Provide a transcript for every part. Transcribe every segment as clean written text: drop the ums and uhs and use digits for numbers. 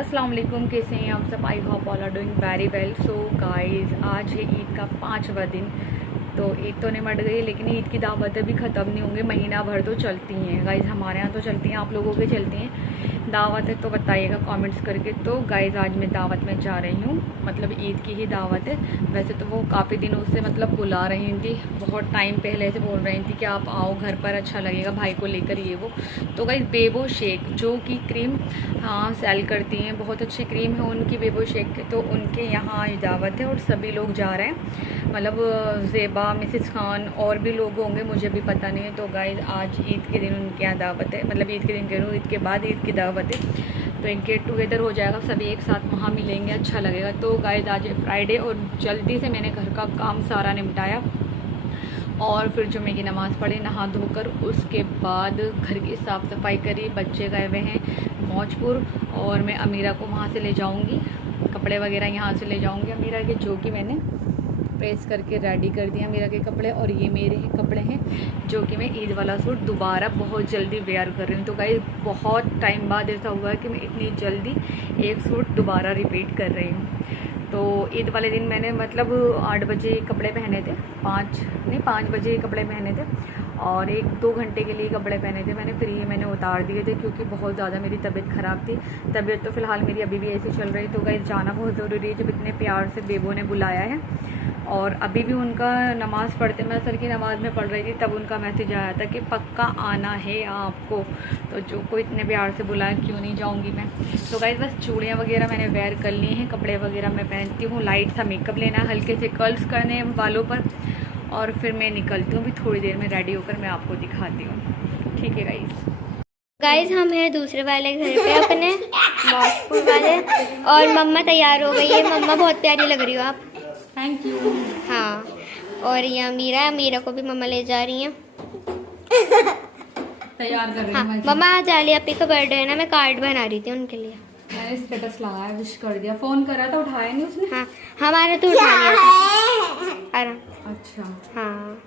अस्सलाम वालेकुम, कैसे हैं आप सब? I hope all are doing very well. So guys, आज है ईद का 5वां दिन। तो ईद तो नहीं मट गई, लेकिन ईद की दावतें भी ख़त्म नहीं होंगी, महीना भर तो चलती हैं गाइस। हमारे यहाँ तो चलती हैं, आप लोगों के चलती हैं दावतें? तो बताइएगा कमेंट्स करके। तो गाइस, आज मैं दावत में जा रही हूँ, मतलब ईद की ही दावत है। वैसे तो वो काफ़ी दिनों से मतलब बुला रही थी, बहुत टाइम पहले से बोल रही थी कि आप आओ घर पर, अच्छा लगेगा भाई को लेकर, ये वो। तो गाइस, बेबो शेक जो कि क्रीम सेल करती हैं, बहुत अच्छी क्रीम है उनकी बेबो शेक की। तो उनके यहाँ दावत है और सभी लोग जा रहे हैं, मतलब ज़ेबा, मिसेस खान और भी लोग होंगे, मुझे भी पता नहीं है। तो गाइस, आज ईद के दिन उनके यहाँ दावत है, मतलब ईद के दिन कह रही हूँ, ईद के बाद ईद की दावत है। तो एक गेट टुगेदर हो जाएगा, सभी एक साथ वहाँ मिलेंगे, अच्छा लगेगा। तो गाइस, आज फ्राइडे और जल्दी से मैंने घर का काम सारा निपटाया और फिर जुमे की नमाज़ पढ़ी, नहा धोकर। उसके बाद घर की साफ़ सफाई करी। बच्चे गए हुए हैं मौजपुर और मैं अमीरा को वहाँ से ले जाऊँगी, कपड़े वगैरह यहाँ से ले जाऊँगी अमीरा के, जो कि मैंने प्रेस करके रेडी कर दिया अमीरा के कपड़े। और ये मेरे कपड़े हैं जो कि मैं ईद वाला सूट दोबारा बहुत जल्दी वेयर कर रही हूँ। तो गाइस, बहुत टाइम बाद ऐसा हुआ है कि मैं इतनी जल्दी एक सूट दोबारा रिपीट कर रही हूँ। तो ईद वाले दिन मैंने मतलब 8 बजे कपड़े पहने थे, 5 बजे कपड़े पहने थे और 1-2 घंटे के लिए कपड़े पहने थे मैंने, फिर ये मैंने उतार दिए थे क्योंकि बहुत ज़्यादा मेरी तबीयत ख़राब थी। तबीयत तो फ़िलहाल मेरी अभी भी ऐसी चल रही। तो गाइस, जाना बहुत ज़रूरी है, जब इतने प्यार से बेबो ने बुलाया है। और अभी भी उनका नमाज़ पढ़ते, मैं असर की नमाज़ में पढ़ रही थी, तब उनका मैसेज आया था कि पक्का आना है आपको। तो जो कोई इतने प्यार से बुलाया, क्यों नहीं जाऊंगी मैं। तो गाइस, बस चूड़ियाँ वगैरह मैंने वेयर कर ली हैं, कपड़े वगैरह मैं पहनती हूँ, लाइट सा मेकअप लेना है, हल्के से कर्ल्स करने हैं बालों पर, और फिर मैं निकलती हूँ। भी थोड़ी देर में रेडी होकर मैं आपको दिखाती हूँ, ठीक है गाइस, हम हैं दूसरे वाले घर पे अपने मौजपुर वाले, और मम्मा तैयार हो गई है। मम्मा बहुत प्यारी लग रही हो आप। Thank you. हाँ, और ये अमीरा को भी मम्मा ले जा रही हैं, तैयार कर रही हाँ। हूँ मम्मा आज आलिया अपी का बर्थडे है ना, मैं कार्ड बना रही थी उनके लिए। मैंने स्टेटस लगाया, विश कर दिया, फ़ोन करा था, उठाया नहीं उसने। हाँ, हमारा तो उठा लिया था आराम। अच्छा, हाँ,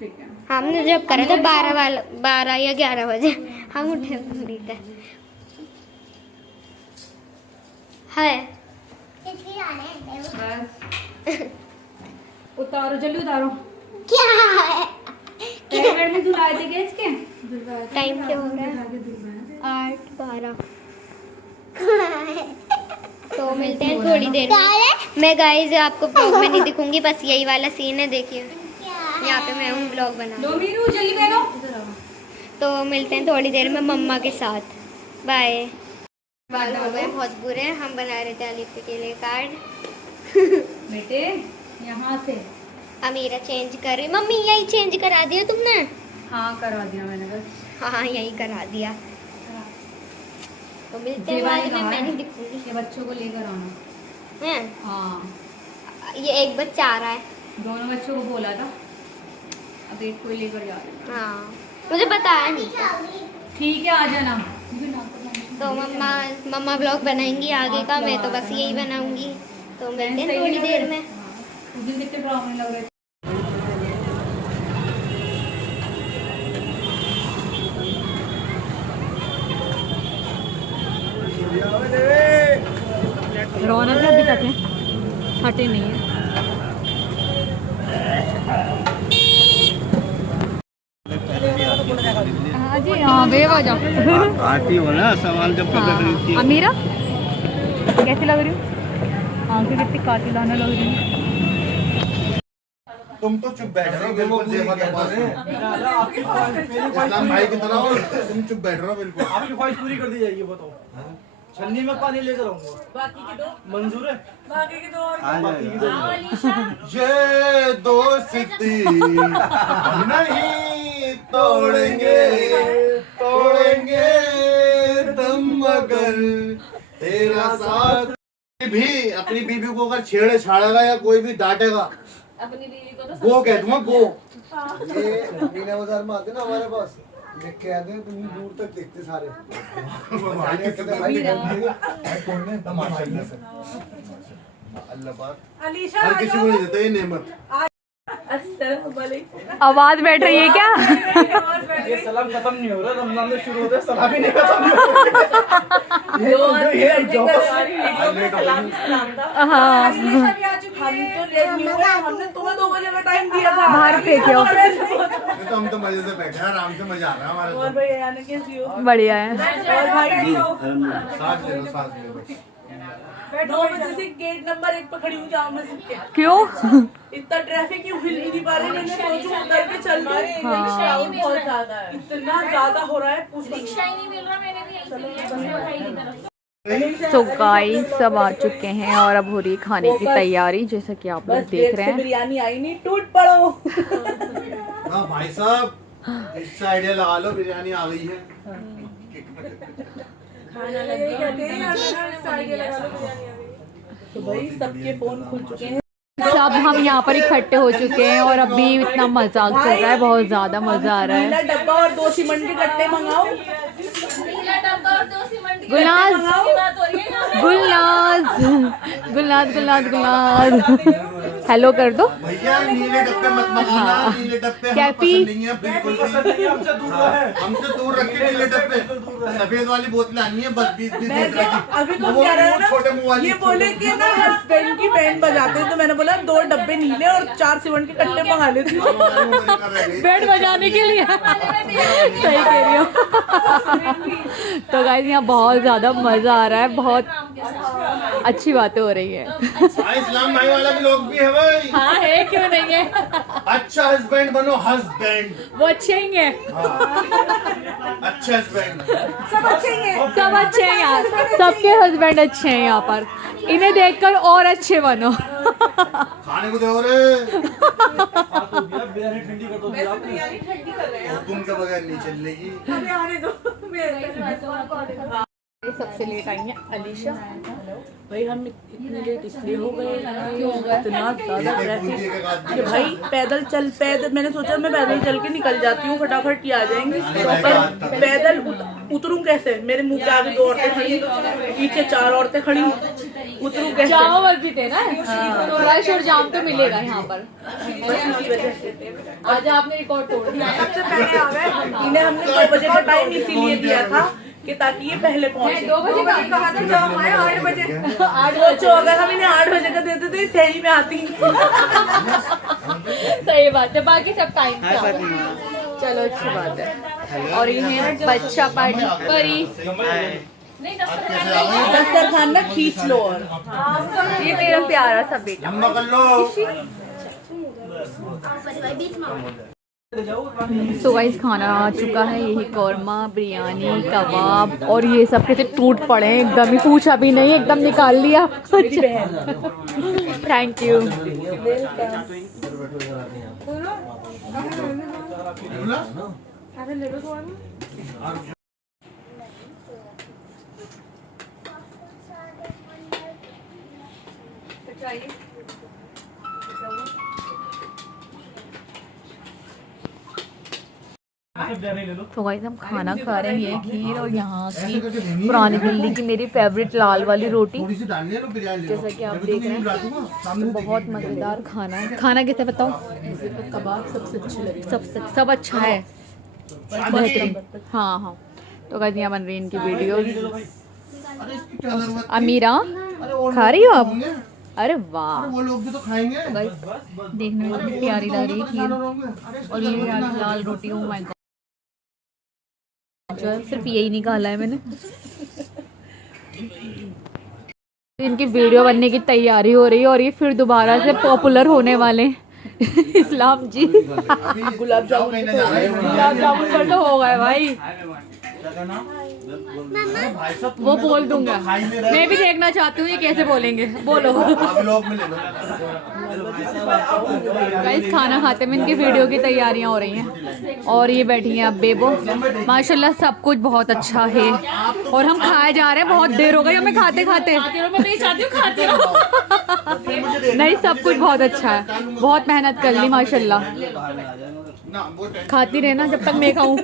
ठीक है। हमने जब करा था 12 या 11 बजे हम उठे भी थे। है बस उतारो, जल्दी उतारो। क्या है? पैर में धुलाए थे क्या इसके? टाइम क्या हो रहा है? 8:12। तो मिलते हैं थोड़ी देर में। मैं गाइस आपको ब्लॉग में नहीं दिखूंगी, बस यही वाला सीन है, देखिए यहाँ पे मैं हूँ ब्लॉग बना। जल्दी पहनो। तो मिलते हैं थोड़ी देर में मम्मा के साथ। बाय। बाल हो गए बहुत बुरे, हम बना रहे थे अलीफ के लिए कार्ड। बेटे, यहाँ से अमीरा चेंज कर रही। मम्मी, यही चेंज करा दिया तुमने? हाँ, करवा दिया मैंने बस। हाँ, यही करा दिया। तो मिलते हैं बाद में, मैं नहीं दिखूंगी। ये बच्चों को लेकर आना हैं? हाँ, ये एक बच्चा आ रहा है। दोनों बच्चों को बोला था, अब एक कोई लेकर जा रहे हैं। हाँ, मुझे बताया नहीं था। ठीक है, आ जाना। तो मम्मा ब्लॉग बनाएंगी आगे का, मैं तो बस यही बनाऊंगी। तो मिलते हैं थोड़ी देर में। उस दिन कितने ड्रामे लग रहे थे। रौनक अभी तक है, हटे नहीं है। हाँ जी, हाँ बेब आ जाओ। आती हो ना सामान जब पकड़ रही थी। अमीरा कैसी लग रही हूँ? आंखें कितनी कातिलाना लग रही है। तुम तो चुप बैठ रहे हो बिल्कुल, इस्लाम भाई की तरह तुम चुप बैठ रहे हो बिल्कुल। आपकी ख्वाहिश पूरी कर दी जाएगी, बताओ। छन्नी में पानी लेकर आऊंगा। बाकी के दो मंजूर है? बाकी के दो ये दोस्ती नहीं तोड़ेंगे, तोड़ेंगे दम मगर तेरा साथ। भी अपनी बीबी को अगर छेड़े छाड़ेगा या कोई भी डांटेगा, अपनी बीवी को तो गो कह दूंगा, गो। ये मीना बाजार में आते ना हमारे पास, देख के आते हैं, तुम दूर तक देखते सारे। अल्लाह पाक हर किसी को नहीं देता ये नेमत। आवाज बैठ रही है क्या? ये सलाम खत्म नहीं हो रहा, रमजान में शुरू होता है, सलाम ही नहीं खत्म हो रहा। हाँ हमने तुम्हें 2 बजे का टाइम दिया था। बाहर पे क्यों? तो हम तो मजे से बैठे हैं, आराम से मजा आ रहा है हमारे और भाई आने कैसी हो? बढ़िया है। और भाई सांस ले लो बस। 9 बजे से गेट नंबर 1 पर खड़ी हूँ जाम में सबके। क्यों? इतना ट्रैफिक क्यों हिल नहीं पा रहे? मैंने सोचा उतर के चल रही है। क्राउड बहुत ज्यादा है, इतना ज्यादा हो रहा है सो गाइस सब आ चुके हैं और अब हो रही है खाने की तैयारी, जैसा कि आप लोग देख रहे हैं। बिरयानी आई नहीं, टूट पड़ो। हाँ भाई साहब, इससे आइडिया लगा लो, बिरयानी आ गई है। तो भाई सबके फोन खुल चुके हैं। सब हम यहाँ पर इकट्ठे हो चुके हैं और अभी इतना मजाक चल रहा है, बहुत ज्यादा मजा आ रहा है। नीला डब्बा और 2 सीमेंट के कट्टे मंगाओ। गुलनाज गुलनाज गुलनाज गुलनाज गुलनाज हेलो कर दो भैया नीले डब्बे मत मंगाना, नीले डब्बे हमें कैपी? पसंद नहीं है बिल्कुल भी। हमसे दूर रखिए नीले डब्बे। सफेद वाली बोतलें आनी है बस 20-20 रुपए की। अभी तो कह रहा है छोटे मुंह ना, वाली। ये बोले कि ना हस्बैंड की बैंड बजाते हैं, तो मैंने बोला 2 डब्बे नीले और 4 सीमेंट के कट्टे मंगा लेती हूँ। बैंड बजाने के लिए। सही कह रही हो। तो गाइस यहाँ बहुत ज्यादा मजा आ रहा है, बहुत अच्छी बातें हो रही है। इस्लाम भाई वाला भी लोग भी है भाई। हाँ है, क्यों नहीं है? अच्छा हस्बैंड बनो, हस्बैंड। वो अच्छे ही हैं। अच्छा हस्बैंड। सब अच्छे ही हैं। सब अच्छे हैं यहाँ, सबके हस्बैंड अच्छे हैं यहाँ पर। इन्हें देखकर और अच्छे बनो। खाने को दो रे। बिरयानी ठंडी कर दो। बिरयानी ठंडी कर रहे हैं। हुक्म के बगैर नहीं चलेगी। अरे आने दो। सबसे लेट आई है अलीशा। भाई हम इतने लेट इसलिए हो गए, क्यों हो गए? इतना ज्यादा ट्रैफिक कि भाई पैदल मैंने सोचा मैं पैदल चल के निकल जाती हूँ, फटाफट ये आ जाएंगे। पर पैदल उतरूँ कैसे? मेरे मुंह के आगे 2 औरतें खड़ी, पीछे 4 औरतें खड़ी, उतरूँ कैसे? जाम वर्दी थे ना, तो रश और जाम तो मिलेगा यहाँ पर। आज आपने रिकॉर्ड तोड़ दिया। सबसे पहले आ गए। इन्हें हमने 2 बजे का टाइम इसीलिए दिया था कि ताकि ये पहले पहुंचे। 2 बजे कहा था, जब हम आए 8 बजे। सोचो अगर हम इन्हें 8 बजे का देते तो ये सही में आती। सही बात है, बाकी सब टाइम से आओ। चलो अच्छी बात है। और इन्हें बच्चा पार्टी परी दस्तरखान ना खींच लो। और ये मेरा प्यारा सा बेटा। लंबा कर लो। सो गाइस खाना आ चुका है, यही कौरमा, बिरयानी, कबाब और ये सब कैसे टूट पड़े हैं, एकदम ही पूछा भी नहीं, एकदम निकाल लिया। Thank you. तो गाइस हम खाना खा रहे हैं, खीर और यहाँ की पुरानी दिल्ली की मेरी फेवरेट लाल वाली रोटी, थोड़ी सी डालनी है, लो बिरयानी ले लो। जैसा कि आप देख रहे हैं। तो बहुत मज़ेदार खाना है। खाना कैसे बताओ? कबाब सबसे अच्छे लगे। सब अच्छा है, बेहतरीन। हाँ हाँ। तो गाइस यहाँ बन रही है इनकी वीडियोस। अरे इसकी क्या जरूरत थी? अमीरा अरे और खा रही हो आप? होंगे। अरे वाह, वो लोग भी तो खाएंगे। गाइस देखने में कितनी प्यारी लग रही है खीर और ये लाल रोटी। ओ माय गॉड, सिर्फ यही निकाला है मैंने। इनकी वीडियो बनने की तैयारी हो रही है और ये फिर दोबारा से पॉपुलर होने वाले हैं। इस्लाम जी गुलाब जामुन पर तो हो गए भाई, वो बोल दूंगा। मैं भी देखना चाहती हूँ ये कैसे बोलेंगे, बोलो। गाइस खाना खाते में इनकी वीडियो की तैयारियां हो रही हैं और ये बैठी हैं अब बेबो। माशाल्लाह सब कुछ बहुत अच्छा है और हम खाए जा रहे हैं, बहुत देर हो गई हमें खाते खाते। नहीं सब कुछ बहुत अच्छा है, बहुत मेहनत कर ली माशाल्लाह। ना वो टेंशन खाती रहना जब तक मैं खाऊं।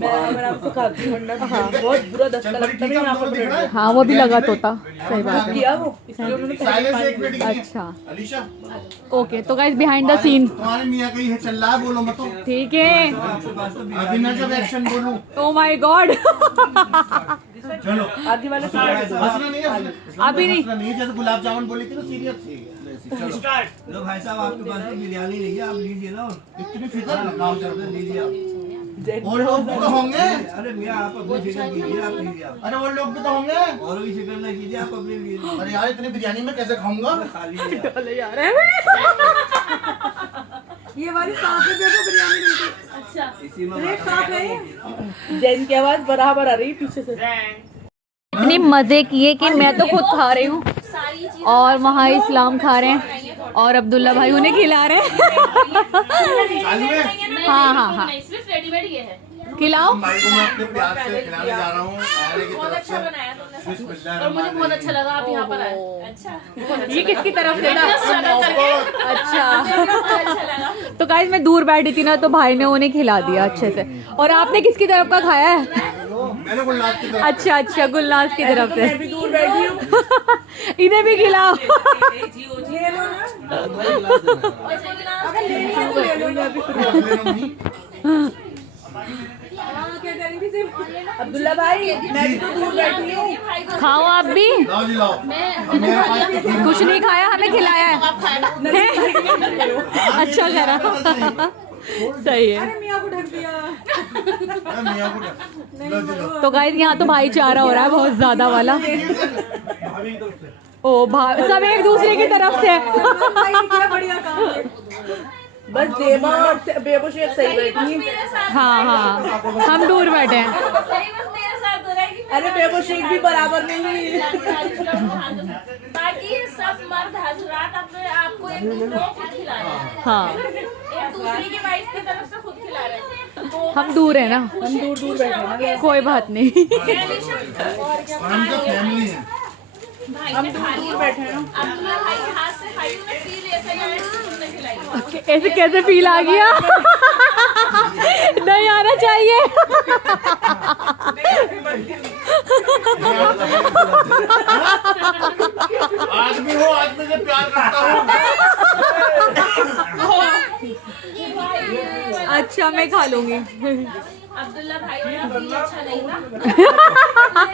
मैं आराम से खाती हूँ, वरना बहुत बुरा दस्ता चल लगता ठीक है है, यहाँ हम दोनों पर दिख रहा है। हाँ वो भी लगा तोता, सही बात है। किया वो, इसलिए उन्होंने पहले साइलेंस पानी एक मिनट की। अच्छा अलीशा ओके, तो गाइस बिहाइंड द सीन। तुम्हारे मियाँ कहीं है चल रहा है, बोलो मत। ठीक है। अभी ना जब एक्शन बोलूं ओ माय गॉड। चलो आगे वाले हंसना नहीं है, अभी नहीं। हंसना नहीं है, जैसे गुलाब जामुन बोली थी ना सीरियस थी। लो भाई साहब, आपके पास तो बिरयानी नहीं है, आप लीजिए ना। इतनी फिक्र लगाओ जब लीजिए आप। और लोग भी तो होंगे। अरे मियाँ, आप अपनी फिक्र कीजिए, आप लीजिए आप। अरे वो लोग भी तो होंगे। और भी फिक्र नहीं कीजिए, आप अपने लिए अरे यार इतनी बिरयानी में कैसे खाऊंगा। खा लीजिए आप। वाले यार है। ये वाली सांप है, देखो बिरयानी बिल्कुल। अच्छा इसी में एक सांप है। जैन की आवाज बराबर आ रही है पीछे से। इतने मजे किए कि मैं तो खुद खा रही हूँ और वहाँ इस्लाम खा रहे हैं और अब्दुल्ला भाई उन्हें खिला रहे हैं। चालू है। हाँ हाँ हाँ खिलाओ। भाई को मैं अपने प्यार से खिलाने जा रहा हूँ आने की तरफ से। और मुझे बहुत अच्छा लगा आप यहाँ पर आए। अच्छा, ये किसकी तरफ से था? स्वागत करके अच्छा अच्छा लगा। तो गाइस मैं दूर बैठी थी ना, तो भाई ने उन्हें खिला दिया अच्छे से। और आपने किसकी तरफ का खाया है? मैंने गुलनाज की तरफ। अच्छा अच्छा, गुलनाज की तरफ मैं भी से। दूर बैठी हूँ। इन्हें भी खिलाओ। ये लो ना। क्या करेंगे सिर्फ? अब्दुल्ला भाई, मैं भी तो दूर बैठी हूँ। खाओ आप भी। लाओ जी लाओ। मेरे पास कुछ नहीं खाया, हमें खिलाया है। अच्छा करा, सही है। अरे मियाँ को ढक दिया। अरे मियाँ को लो जी लो। तो गाइस यहाँ तो भाईचारा हो रहा है बहुत ज्यादा वाला। ओ भाई सब एक दूसरे की तरफ से। भाई ने किया बढ़िया काम है। बस देवा और बेबो शेख सही बैठी है। हाँ हाँ हम दूर बैठे हैं। सही बस मेरे साथ हो रहा है कि अरे बेबो शेख भी बराबर नहीं। बाकी सब मर्द हजरात अपने आपको एक दूसरे को खुद खिला रहे हैं, हाँ एक दूसरे की वाइफ की तरफ से खुद खिला रहे हैं। तो हम दूर है ना, हम दूर दूर बैठे हैं ना। कोई बात नहीं। और हम तो फैमिली है। हम दूर दूर बैठे हैं ना। अब्दुल्ला भाई के हाथ से खाई तो फील ऐसा ही है कि तुमने खिलाई। ऐसे कैसे फील आ गया? नहीं आना चाहिए। आदमी हो, आदमी से प्यार करता हूँ। अच्छा मैं खा लूंगी। अब्दुल्ला भाई का फील अच्छा नहीं था,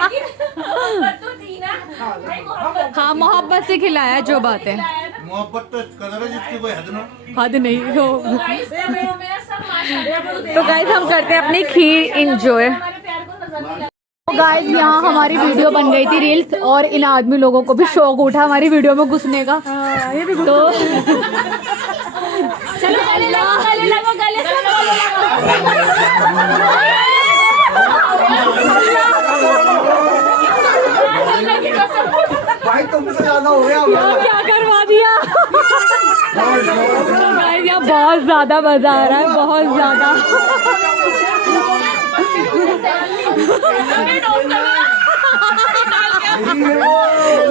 लेकिन मोहब्बत तो थी ना भाई, मोहब्बत हाँ मोहब्बत से खिलाया, जो बात है। मोहब्बत तो कदर है जिसकी कोई हद ना। हद नहीं हो। गाइस मेरा सब माशाल्लाह। तो गाइस हम करते हैं अपनी खीर इंजॉय। हमारे प्यार को नजर नहीं लगा। तो गाइस यहाँ हमारी वीडियो बन गई थी रील्स, और इन आदमी लोगों को भी शौक उठा हमारी वीडियो में घुसने का। तो चलो गले लगो, गले लगो, गले से गले लगो। भाई तुमसे ज्यादा हो गया हमारा। क्या करवा दिया। तो गाइस यहाँ बहुत ज्यादा मजा आ रहा है, बहुत ज्यादा।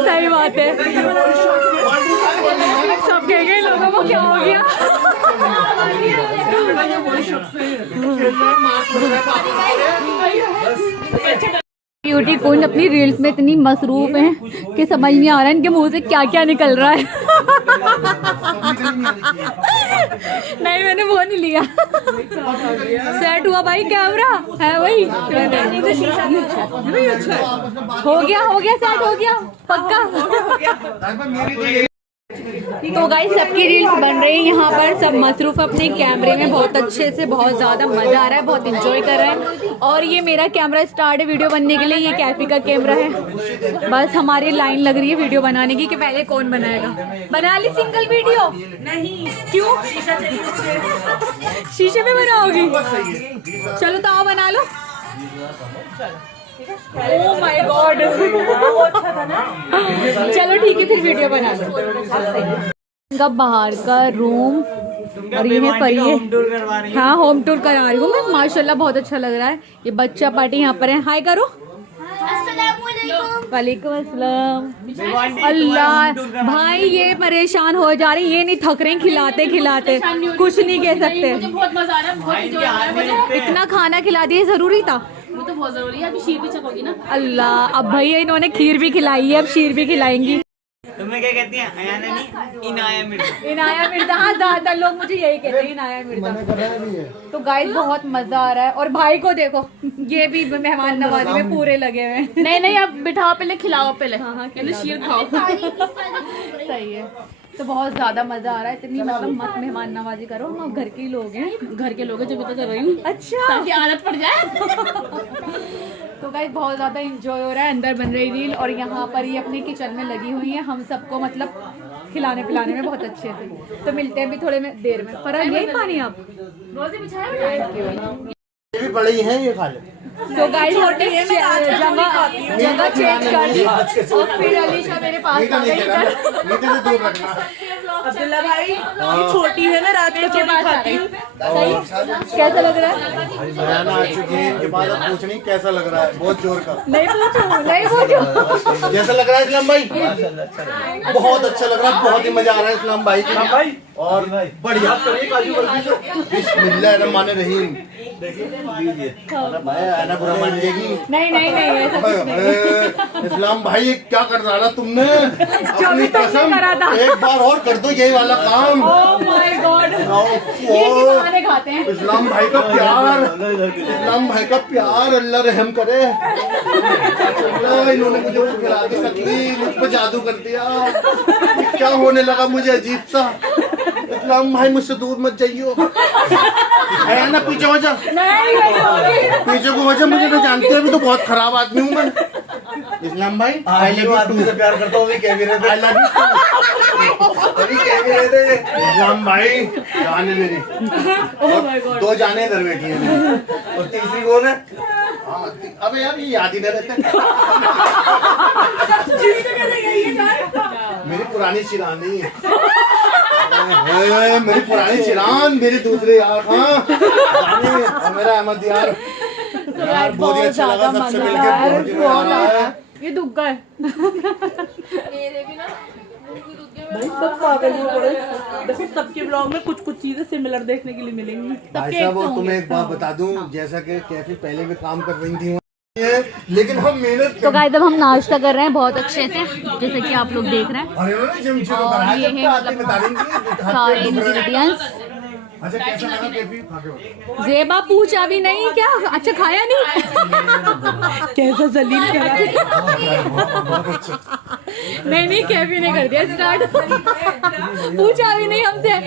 सही बात है। सब कहेंगे लोगों को क्या हो गया। ब्यूटी क्वीन अपनी रील्स में इतनी मसरूफ हैं कि समझ नहीं आ रहा है इनके मुंह से क्या क्या निकल रहा है। नहीं मैंने वो नहीं लिया। सेट हुआ भाई, कैमरा है वही। हो गया सेट हो गया पक्का। तो गाइस सबकी रील्स बन रही है यहाँ पर, सब मसरूफ अपने कैमरे में बहुत अच्छे से, बहुत ज़्यादा मज़ा आ रहा है, बहुत एंजॉय कर रहे हैं। और ये मेरा कैमरा स्टार्ट है वीडियो बनने के लिए, ये कैफी का कैमरा है। बस हमारी लाइन लग रही है वीडियो बनाने की कि पहले कौन बनाएगा। बना ली सिंगल वीडियो? नहीं। क्यों? शीशे में बनाओगी? चलो तो आओ बना लो। ओह माय गॉड, चलो ठीक है फिर वीडियो बना लो। इनका बाहर का रूम और ये है परिये। हाँ होम टूर करा रही हूँ मैं, माशाल्लाह बहुत अच्छा लग रहा है। ये बच्चा पार्टी यहाँ पर है, हाय करो। वालेकुम अस्सलाम। अल्लाह भाई ये परेशान हो जा रही, ये नहीं थक रही खिलाते खिलाते, कुछ नहीं कह सकते। मुझे बहुत मजा आ रहा है, बहुत enjoy आ रहा है मुझे। इतना खाना खिला दिया, जरूरी था? वो तो बहुत जरूरी है, अभी शीर भी चकोगी ना। अल्लाह, अब भैया इन्होंने खीर भी खिलाई है, अब शीर भी खिलाएंगी। तुम्हें क्या कहती हैं? अयाना नहीं, इनाया मिर्जा। इनाया मिर्जा, हाँ ज्यादातर लोग मुझे यही कहते हैं, इनाया मिर्जा। तो गाइस बहुत मजा आ रहा है। और भाई को देखो, ये भी मेहमान नवाजी में पूरे लगे हुए हैं। नहीं नहीं, अब बिठाओ पहले, खिलाओ पहले। हाँ, पहले शीर खाओ। सही है। तो बहुत ज्यादा मजा आ रहा है, इतनी मतलब मत मेहमान नवाजी करो, हम अब घर के ही लोग हैं। घर के लोग हैं, जब तो कर रही हूँ। अच्छा, ताकि आदत पड़ जाए। तो गाइस बहुत ज्यादा एंजॉय हो रहा है। अंदर बन रही रील और यहाँ पर ये अपनी किचन में लगी हुई है, हम सबको मतलब खिलाने पिलाने में बहुत अच्छे से। तो मिलते हैं भी थोड़े में देर में। पर यही पानी आप रोज ही बिछाया बेटा। ये भी बड़ी हैं, ये खा ले। तो गाइस जगह चेंज कर दी और फिर अलीशा मेरे पास आ गई इधर। नीचे से दूर रखना। अब्दुल्ला भाई ये छोटी है ना, रात को चोरी खाती हूँ। सही, कैसा लग रहा है? बयाना आ चुकी है, इनके बाद अब पूछनी कैसा लग रहा है, बहुत जोर का। नहीं पूछो। जैसा लग रहा है इस्लाम भाई? बहुत अच्छा लग रहा है, बहुत ही मजा आ रहा है इस्लाम भाई की। और बढ़िया बिस्मिल्लाहिर्रहमानिर्रहीम। भाई आना बुरा मान लेगी। नहीं नहीं नहीं, ऐसा कुछ नहीं। इस्लाम भाई ये क्या कर रहा था तुमने? अपनी तुमने कसम करा था। एक बार और कर दो यही वाला काम। ओह माय गॉड, ये ही बहाने खाते हैं। इस्लाम भाई का प्यार, इस्लाम भाई का प्यार, अल्लाह रहम करे। अल्लाह, इन्होंने मुझे वो खिला दी सकती, मुझ पर जादू कर दिया। क्या होने लगा मुझे अजीब सा। इस्लाम भाई मुझसे दूर मत जाइयो। है ना, पीछे हो जा, पीछे को हो जा। मुझे तो जानते हैं, अभी तो बहुत खराब आदमी हूँ मैं। इस्लाम भाई आई लव यू, तुमसे प्यार करता हूँ, कह भी रहे थे। आई लव यू, इस्लाम भाई जाने मेरी। दो जाने इधर बैठी है, और तीसरी कौन है? अबे यार ये याद ही नहीं रहते। मेरी पुरानी चिरानी है, मेरी पुरानी चिरान, मेरे दूसरे यार। हाँ और मेरा अहमद यार, यार बहुत ही अच्छा लगा सबसे मिलकर, बहुत ही मजा आ रहा है। ये दुख गए। मेरे भी ना भाई सब पागल हो गए। देखो सबके ब्लॉग में कुछ कुछ चीजें सिमिलर देखने के लिए मिलेंगी। भाई साहब वो तुम्हें एक बात बता दूं, जैसा कि कैफी पहले भी काम कर रही थी लेकिन हम मेहनत। तो गाइस अब हम नाश्ता कर रहे हैं बहुत अच्छे से, जैसे कि आप लोग देख रहे हैं। और ये है मतलब सारे इंग्रेडिएंट्स। अच्छा कैसा लगा कैफी? ज़ेबा पूछा भी नहीं क्या? अच्छा खाया नहीं? कैसा जलील करा। नहीं कैफी ने कर दिया स्टार्ट। पूछा भी नहीं हमसे।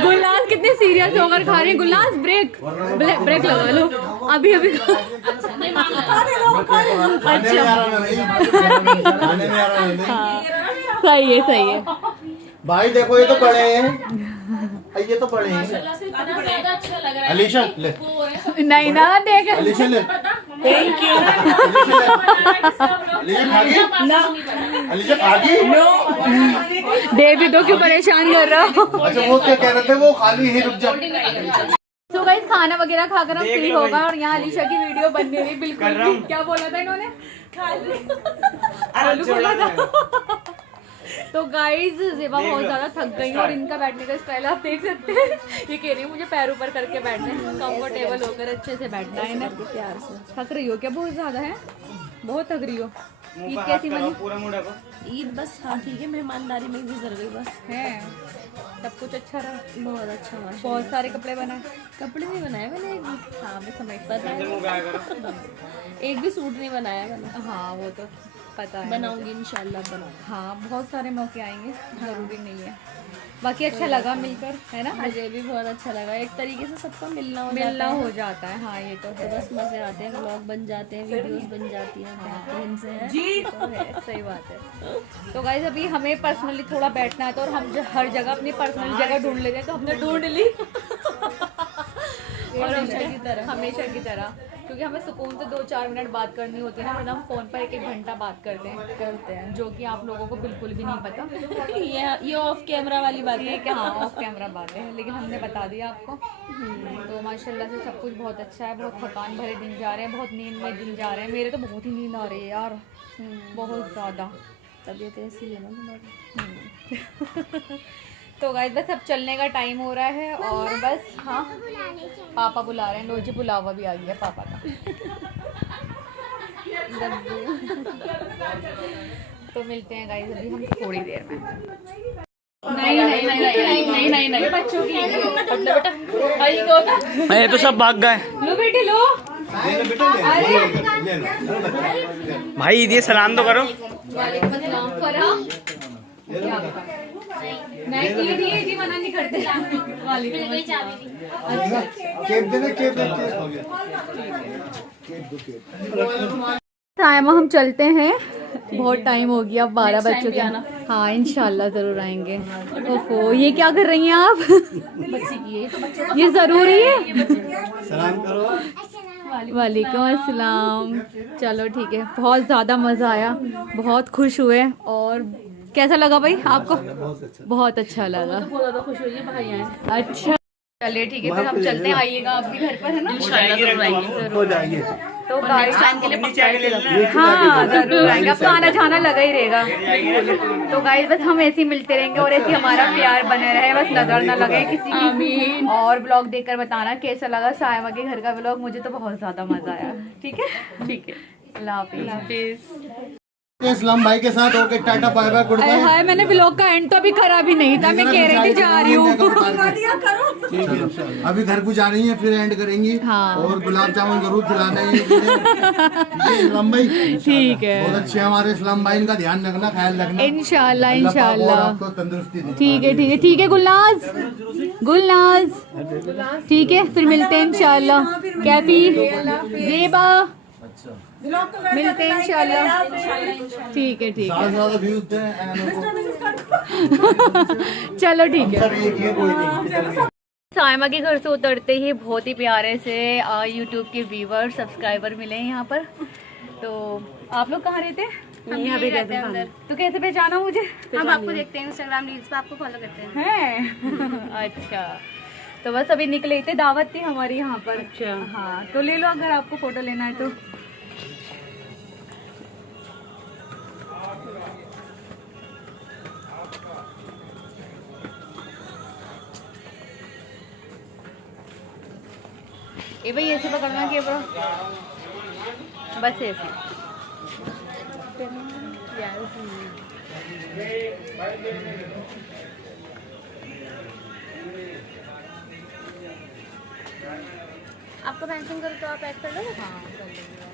गुलनाज कितने सीरियस होकर खा रहे हैं। गुलनाज ब्रेक ब्रेक लगा लो अभी अभी। सही है। भाई देखो ये तो बड़े हैं, ये तो बड़े हैं। अच्छा लग रहा है। अलीशा ले, नहीं ना देख। अलीशा ले, थैंक यू। अलीशा खागी? अलीशा खागी? दे भी दो, क्यों परेशान कर रहा हो? अच्छा वो क्या कह रहे थे, वो खाली ही रुक जा। तो गाइस खाना वगैरह खाकर हम फ्री होगा और यहाँ अलीशा की वीडियो बनने रही। बिल्कुल भी क्या बोला था इन्होंने? आलू बोला था। तो गाइज ज़ेबा बहुत ज्यादा थक गई और इनका बैठने का स्टाइल आप देख सकते हैं। ये कह रही है मुझे पैर ऊपर करके बैठना है, कंफर्टेबल होकर अच्छे से बैठना है ना। प्यार से थक रही हो क्या? बहुत ज्यादा है, बहुत थक रही हो। ईद कैसी बनी? पूरा मुड़ा को ईद बस हाँ ठीक है, मेहमानदारी में गुजर गई बस। है सब कुछ अच्छा रहा? बहुत अच्छा हुआ। बहुत सारे कपड़े बनाए? कपड़े नहीं बनाए मैंने, एक भी। हाँ मैं समझ पता है, एक भी सूट नहीं बनाया मैंने। हाँ वो तो पता है, बनाऊंगी इंशाल्लाह बनाऊंगी। हाँ बहुत सारे मौके आएंगे, जरूरी नहीं है। बाकी अच्छा लगा मिलकर, है ना? मुझे भी बहुत अच्छा लगा, एक तरीके से सबका मिलना हो जाता है। हाँ ये तो है, बस मजे आते हैं, व्लॉग बन जाते हैं, वीडियोस बन जाती हैं, बेहतरीन से है। जी तो है, सही बात है। तो गाइस अभी हमें पर्सनली थोड़ा बैठना है, तो और हम हर जगह अपनी पर्सनल जगह ढूंढ लेते हैं, तो हमने ढूंढ ली। हमेशा की तरह, क्योंकि हमें सुकून से 2-4 मिनट बात करनी होती है ना, वरना हम फ़ोन पर 1-1 घंटा बात करते हैं, जो कि आप लोगों को बिल्कुल भी नहीं पता। ये ऑफ कैमरा वाली बात ये क्या, हाँ ऑफ कैमरा बात है, लेकिन हमने बता दिया आपको। तो माशाल्लाह से सब कुछ बहुत अच्छा है, बहुत थकान भरे दिन जा रहे हैं, बहुत नींद में दिन जा रहे हैं। मेरे तो बहुत ही नींद आ रही है यार, बहुत ज़्यादा। तबीयत ऐसी है ना तुम्हारी। तो गाइस बस अब चलने का टाइम हो रहा है और बस, हाँ पापा बुला रहे हैं। लो जी, बुलावा भी आ गया पापा का। तो मिलते हैं गाइस अभी हम थोड़ी देर में। नहीं बच्चों की ये तो सब भाग गए। लो बेटे लो। भाई ये सलाम तो करो। वालेकुम अस्सलाम। फरहाम क्या बता, नहीं ये मना नहीं करते। वालेकुम अस्सलाम। केक देना, केक सायमा हम चलते हैं, बहुत टाइम हो गया, 12 बज चुके हैं। हाँ इंशाल्लाह ज़रूर आएंगे। ओफो, ये क्या कर रही हैं आप? बच्ची की है, ये ज़रूरी है। सलाम करो। वालेकुम अस्सलाम। चलो ठीक है, बहुत ज़्यादा मज़ा आया, बहुत खुश हुए। और कैसा लगा भाई आपको? बहुत अच्छा लगा। बहुत ज़्यादा खुश हुई है भाई आए। अच्छा चलिए ठीक है, फिर हम चलते हैं। आइएगा आप भी घर पर, है ना? हो जाएंगे। तो गाइस नीचे आके ले लेना। हाँ जरूर आएंगे, अब तो आना जाना लगा ही रहेगा। तो गाइस बस हम ऐसे ही मिलते रहेंगे और ऐसे हमारा प्यार बने रहे, बस नजर ना लगे किसी की। आमीन। और ब्लॉग देखकर बताना कैसा लगा सायमा के घर का ब्लॉग। मुझे तो बहुत ज्यादा मजा आया। ठीक है, ठीक है, अल्लाह हाफिज। इस्लाम भाई के साथ okay, tata bye bye, goodbye. Hi, मैंने ब्लॉग का एंड तो अभी करा भी नहीं था, मैं कह रही थी जा रही हूँ। अभी घर को जा रही है, फिर एंड करेंगी। हाँ। और गुलाब जामुन जरूर खिलाना है इस्लाम भाई। ठीक है, बहुत अच्छे हमारे इस्लाम भाई, इनका ध्यान रखना, ख्याल रखना इंशाल्लाह अल्लाह पाक और इंशाल्लाह। आपको तंदुरुस्ती दे। ठीक है ठीक है ठीक है गुलनाज, गुलनाज ठीक है, फिर मिलते हैं इंशाल्लाह। कैफी जेबा, मिलते हैं इंशाल्लाह। ठीक है ठीक है, ज्यादा व्यूज थे। चलो ठीक है। ये कोई नहीं। सायमा के घर से उतरते ही बहुत ही प्यारे से यूट्यूब के व्यूवर सब्सक्राइबर मिले हैं यहाँ पर। तो आप लोग कहाँ रहते हैं? हम यहाँ पे रहते हैं अंदर। तो कैसे पहचाना मुझे? हम आपको देखते हैं इंस्टाग्राम रील्स पे, आपको फॉलो करते हैं। हैं अच्छा, तो बस अभी निकले थे, दावत थी हमारी यहाँ पर। अच्छा हाँ, तो ले लो अगर आपको फोटो लेना है तो। ये भाई ऐसे पकड़ना कि बस ऐसे। आपको मेंशन करो तो आप ऐड कर लो। हाँ कर लेंगे।